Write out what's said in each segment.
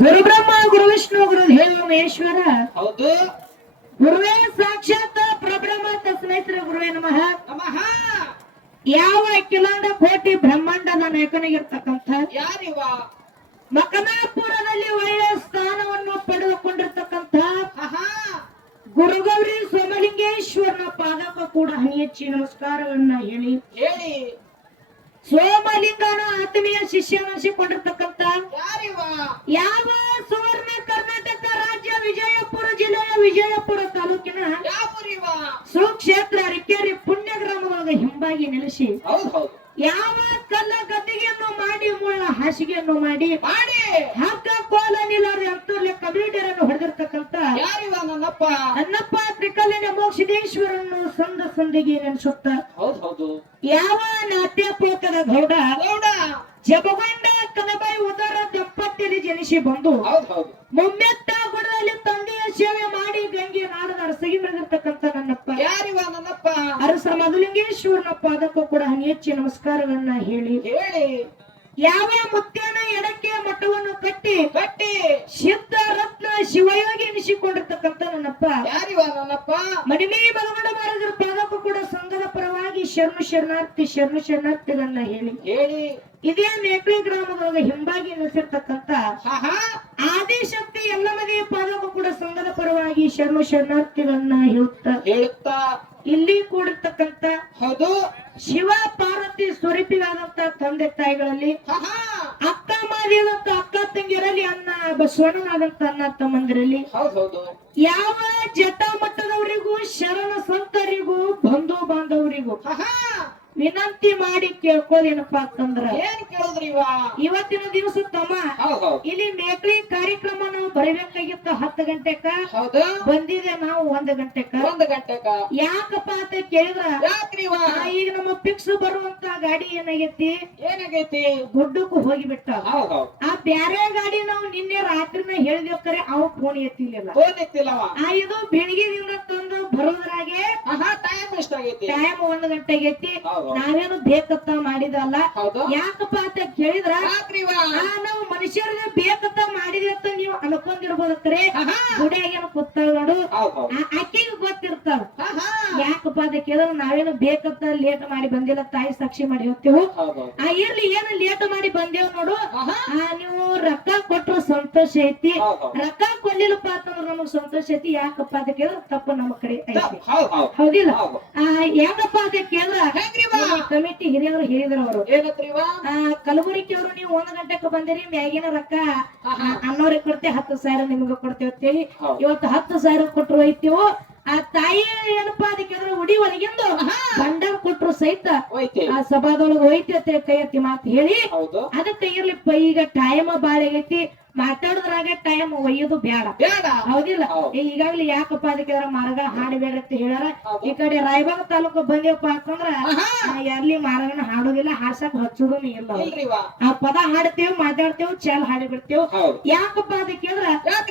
ಗುರು ಬ್ರಹ್ಮ ಗುರು ವಿಷ್ಣು ಗುರು ದೇವ ಮಹೇಶ್ವರ. ಹೌದು. ಗುರುವೇ ಸಾಕ್ಷಾತ್ ಪ್ರಬ್ರಹ್ಮ ತಸ್ಮೈ ಶ್ರೀ ಗುರುವೇ ನಮಃ. ನಮಃ. ಯಾವ ಅಖಿಲಾಂಡ ಕೋಟಿ ಬ್ರಹ್ಮಾಂಡದ ನಾಯಕನಿಗಿರ್ತಕ್ಕಂಥ ಯಾರಿವ? ಮಕನಾಪುರದಲ್ಲಿ ಒಳ್ಳೆಯ ಸ್ಥಾನವನ್ನು ಪಡೆದುಕೊಂಡಿರ್ತಕ್ಕಂಥ ಗುರುಗೌರಿ ಸೋಮಲಿಂಗೇಶ್ವರನ ಪಾದಕ ಕೂಡ ಹನಿಯಚ್ಚಿ ನಮಸ್ಕಾರವನ್ನ ಹೇಳಿ. ಹೇಳಿ. ಸೋಮಲಿಂಗನ ಆತ್ಮೀಯ ಶಿಷ್ಯನಿಸಿಕೊಂಡಿರ್ತಕ್ಕಂತ ಯಾವ ಸುವರ್ಣ ಕರ್ನಾಟಕ ರಾಜ್ಯ ವಿಜಯಪುರ ಜಿಲ್ಲೆಯ ವಿಜಯಪುರ ತಾಲೂಕಿನ ಸುಕ್ಷೇತ್ರ ರಿಕ್ಕೇರಿ ಪುಣ್ಯ ಗ್ರಾಮದೊಳಗ ಹಿಂಬಾಗಿ ನೆಲೆಸಿ ಯಾವ ಕಲ್ಲ ಗದ್ದಿಗೆಯನ್ನು ಮಾಡಿ ಮುಳ್ಳ ಹಾಸಿಗೆಯನ್ನು ಮಾಡಿ ಮಾಡಿ. ಹಗ್ಗ ಕೋಲ ನಿಲಾರಿ ಅಂತೂರ್ಲೆ ಕಂಪ್ಯೂಟರ್ ಹೊಡೆದಿರ್ತಕ್ಕಂಥ ಹೊಡೆದಿರ್ತಕ್ಕಂತ ನನ್ನಪ್ಪ? ಅನ್ನಪ್ಪ ತ್ರಿಕಲ್ಲಿನ ಮೋಕ್ಷದೇಶ್ವರನ್ನು ಸಂದ ಸಂದಿಗೆ ನೆನೆಸುತ್ತ ಯಾವ ನಾಟ್ಯಪೋತದ ಗೌಡ? ಗೌಡ. ಜಬಗೊಂಡ ಕನಬಾಯಿ ಉದರ ದಂಪತಿಯಲ್ಲಿ ಜನಿಸಿ ಬಂದು ಮೊಮ್ಮೆತ್ತ ಗುಡದಲ್ಲಿ ತಂದೆಯ ಸೇವೆ ಮಾಡಿ ಗಂಗೆ ನಾಡದ ಅರಸಗಿ ಬೆಳೆದಿರ್ತಕ್ಕಂಥ ನನ್ನಪ್ಪ. ಯಾರಿವ ನನ್ನಪ್ಪ? ಅರಸ ಮಧುಲಿಂಗೇಶ್ವರನ ಪಾದಕ್ಕೂ ಕೂಡ ಹೆಚ್ಚಿ ನಮಸ್ಕಾರಗಳನ್ನ ಹೇಳಿ. ಹೇಳಿ. ಯಾವ ಮುತ್ಯಾನ ಎಡಕ್ಕೆ ಮಠವನ್ನು ಕಟ್ಟಿ ಕಟ್ಟಿ. ಸಿದ್ಧ ರತ್ನ ಶಿವಯೋಗಿ ಎನಿಸಿಕೊಂಡಿರ್ತಕ್ಕಂಥ ನನ್ನಪ್ಪ. ಯಾರಿವ ನನ್ನಪ್ಪ? ಮಡಿಮೆ ಶರಣು ಶರಣಾರ್ಥಿ ಶರಣು ಶರಣಾರ್ಥಿಗಳನ್ನ ಹೇಳಿ. ಹೇಳಿ. ಇದೇ ಮೇಕ್ರಿ ಗ್ರಾಮದೊಳಗೆ ಹಿಂಬಾಗಿ ನೆಲೆಸಿರ್ತಕ್ಕಂತ ಆಹಾ. ಆದಿಶಕ್ತಿ ಎಲ್ಲ ಮನೆಯ ಪಾದಕ್ಕೂ ಕೂಡ ಸಂಘದ ಪರವಾಗಿ ಶರಣು ಶರಣಾರ್ಥಿಗಳನ್ನ ಹೇಳುತ್ತಾ. ಹೇಳುತ್ತಾ. ಇಲ್ಲಿ ಕೂಡಿರ್ತಕ್ಕಂತ ಹೌದು. ಶಿವ ಪಾರ್ವತಿ ಸ್ವರೂಪಿಗಾದಂತ ತಂದೆ ತಾಯಿಗಳಲ್ಲಿ ಬಸವಣ್ಣನಾದಂತ ತನ್ನ ತಮ್ಮಂದಿರಲ್ಲಿ ಯಾವ ಜಟ ಮಟ್ಟದವರಿಗೂ ಶರಣ ಸಂತರಿಗೂ ಬಂಧು ಬಾಂಧವರಿಗೂ ವಿನಂತಿ ಮಾಡಿ ಕೇಳ್ಕೋದೇನಪ್ಪಾ ಅಂತಂದ್ರ ಇವತ್ತಿನ ದಿವಸ ತಮ್ಮ ಇಲ್ಲಿ ಮೇಕ್ರಿ ಕಾರ್ಯಕ್ರಮ ನಾವು ಬರಬೇಕಾಗಿತ್ತು ಹತ್ತು ಗಂಟೆಕ. ಬಂದಿದೆ ನಾವು ಒಂದ್ ಗಂಟೆಕ. ಒಂದು ಗಂಟೆಕ. ಯಾಕಪ್ಪ ಅಂತ ಕೇಳಿದ್ರ? ಈಗ ನಮ್ಮ ಪಿಕ್ಸ್ ಬರುವಂತ ಗಾಡಿ ಏನಾಗೈತಿ? ಏನಾಗೈತಿ? ಗುಡ್ಡಕ್ಕೂ ಹೋಗಿಬಿಟ್ಟ. ಬಿಟ್ಟ ಆ ಬ್ಯಾರೆ ಗಾಡಿ ನಾವು ನಿನ್ನೆ ರಾತ್ರಿನ ಹೇಳಿದ್ರೆ ಕರೆ ಅವ ಫೋನ್ ಎತ್ತಿಲ್ಲ ಫೋನ್ ಎತ್ತಿಲ್ಲ ಆ ಇದು ಬೆಳಗ್ಗೆದಿಂದ ತಂದು ಬರೋದ್ರಾಗೆ ಆಹಾ ಟೈಮ್ ಎಷ್ಟಾಗೈತಿ ಟೈಮ್ ಒಂದ್ ಗಂಟೆ ಹೌದು. ನಾವೇನು ಬೇಕತ್ತ ಮಾಡಿದಲ್ಲ ಯಾಕಪ್ಪ ಅಂತ ಕೇಳಿದ್ರ? ನಾವು ಮನುಷ್ಯರಿಗೆ ಬೇಕತ್ತ ಮಾಡಿದೆ ಅಂತ ನೀವು ಅನ್ಕೊಂಡಿರ್ಬೋದ್ರೆ ಆಹಾ. ಗುಡಿಯಾಗೇನು ಕೂತಾಳ ನೋಡು. ಆಕೆಗೆ ಗೊತ್ತಿರ್ತಾವ. ಯಾಕಪ್ಪ ಅಂತ ಕೇಳಿದ್ರೆ ನಾವೇನು ಬೇಕತ್ತ ಲೇಟ್ ಮಾಡಿ ಬಂದಿಲ್ಲ ತಾಯಿ ಸಾಕ್ಷಿ ಮಾಡಿ ಹೋಗ್ತೇವು? ಆ ಇರ್ಲಿ ಏನು ಲೇಟ್ ಮಾಡಿ ಬಂದೇವ್ ನೋಡು. ನೀವು ರೊಕ್ಕ ಕೊಟ್ರು ಸಂತೋಷ ಐತಿ. ರೊಕ್ಕ ಕೊಡ್ಲಿಲ್ಲಪ್ಪ ಅಂತಂದ್ರ ನಮಗ್ ಸಂತೋಷ ಐತಿ. ಯಾಕಪ್ಪ ಅಂತ ಕೇಳಿದ್ರ ತಪ್ಪು ನಮ್ಮ ಕಡೆ ಐತಿ. ಹೌದು ಹೌದು. ಹೌದಿಲ್ಲ? ಆ ಯಾಕಪ್ಪ ಅಂತ ಕೇಳಿದ್ರ? ಕಮಿಟಿ ಹಿರಿಯರು ಹೇಳಿದ್ರು ಅವರು. ಕಲಬುರಗಿ ಅವರು ನೀವು ಒಂದ್ ಗಂಟೆಗೆ ಬಂದಿರಿ ಮ್ಯಾಗಿನ ರೊಕ್ಕ ಅನ್ನೋರಿಗೆ ಕೊಡ್ತೇವೆ ಹತ್ತು ಸಾವಿರ ನಿಮ್ಗೆ ಕೊಡ್ತೇವೆ ಅಂತೇಳಿ ಇವತ್ತು ಹತ್ತು ಸಾವಿರ ಕೊಟ್ರು ಐತಿವು ಆ ತಾಯಿ ಏನಪ್ಪಾ ಅದಕ್ಕೆ ಅಂದ್ರೆ ಉಡಿ ಒಳಗಿಂದು ಬಂಡಾರ ಕೊಟ್ರು ಸಹಿತ ಆ ಸಭಾದೊಳಗೆ ಹೋಯ್ತಿ ಕೈಯತ್ತಿ ಕೈ ಎತ್ತಿ ಮಾತು ಹೇಳಿ. ಅದಕ್ಕೆ ಇರ್ಲಿಪ್ಪ ಈಗ ಟೈಮ್ ಬಾಳ ಐತಿ ಮಾತಾಡೋದ್ರಾಗೆ ಟೈಮ್ ಒಯ್ಯೋದು ಬೇಡ ಬೇಡ ಹೌದಿಲ್ಲ? ಈಗಾಗ್ಲಿ ಯಾಕಪ್ಪ ಅದಕ್ಕೆ ಮಾರ್ಗ ಹಾಡಬೇಡ ಅಂತ ಹೇಳ್ಯಾರ. ಈ ಕಡೆ ರಾಯಬಾಗ ತಾಲೂಕು ಬಂದೇವಪ್ಪ ಅಂತಂದ್ರ ಎಲ್ಲಿ ಮಾರ್ಗನ ಹಾಡೋದಿಲ್ಲ ಹಾಡ್ಸಕ್ ಹಚ್ಚೋದು ಇಲ್ಲ ಆ ಪದ ಹಾಡ್ತೇವ್ ಮಾತಾಡ್ತೇವ್ ಚಾಲ್ ಹಾಡಿ ಬಿಡ್ತೇವ್ ಯಾಕಪ್ಪ ಅದಕ್ಕೆ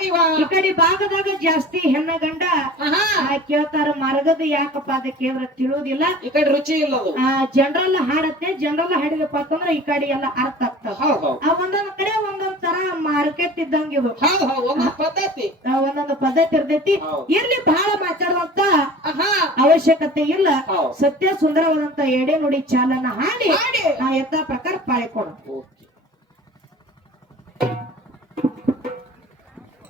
ಈ ಕಡೆ ಭಾಗದಾಗ ಜಾಸ್ತಿ ಹೆಣ್ಣ ಗಂಡ ಕೇಳ್ತಾರ ಮರಗದ ಯಾಕಪ್ಪ ಅದ ಅಂದ್ರ ತಿಳಿಯೋದಿಲ್ಲ ಈ ಕಡೆ ರುಚಿ ಇಲ್ಲ ಆ ಜನರಲ್ ಹಾಡತ್ತೆ ಜನರಲ್ ಹಾಡಿದಪ್ಪ ಅಂತಂದ್ರ ಈ ಕಡೆ ಎಲ್ಲ ಅರ್ಥ ಹೌದು ಆ ಒಂದೊಂದ್ ಕಡೆ ಒಂದೊಂದ್ ತರ ಮಾರ್ಕೆಟ್ ಇದ್ದಂಗ ಇದು ಪದ್ಧತಿ. ಒಂದೊಂದು ಪದ್ಧತಿ ಇರ್ತೈತಿ. ಇರ್ಲಿ ಬಹಳ ಮಾತಾಡುವಂತ ಅವಶ್ಯಕತೆ ಇಲ್ಲ. ಸತ್ಯ ಸುಂದರವಾದಂತ ಎಡೆ ನುಡಿ ಚಾಲನ ಹಾಡಿ ಆ ಯತ್ನ ಪ್ರಕಾರ ಓಕೆ.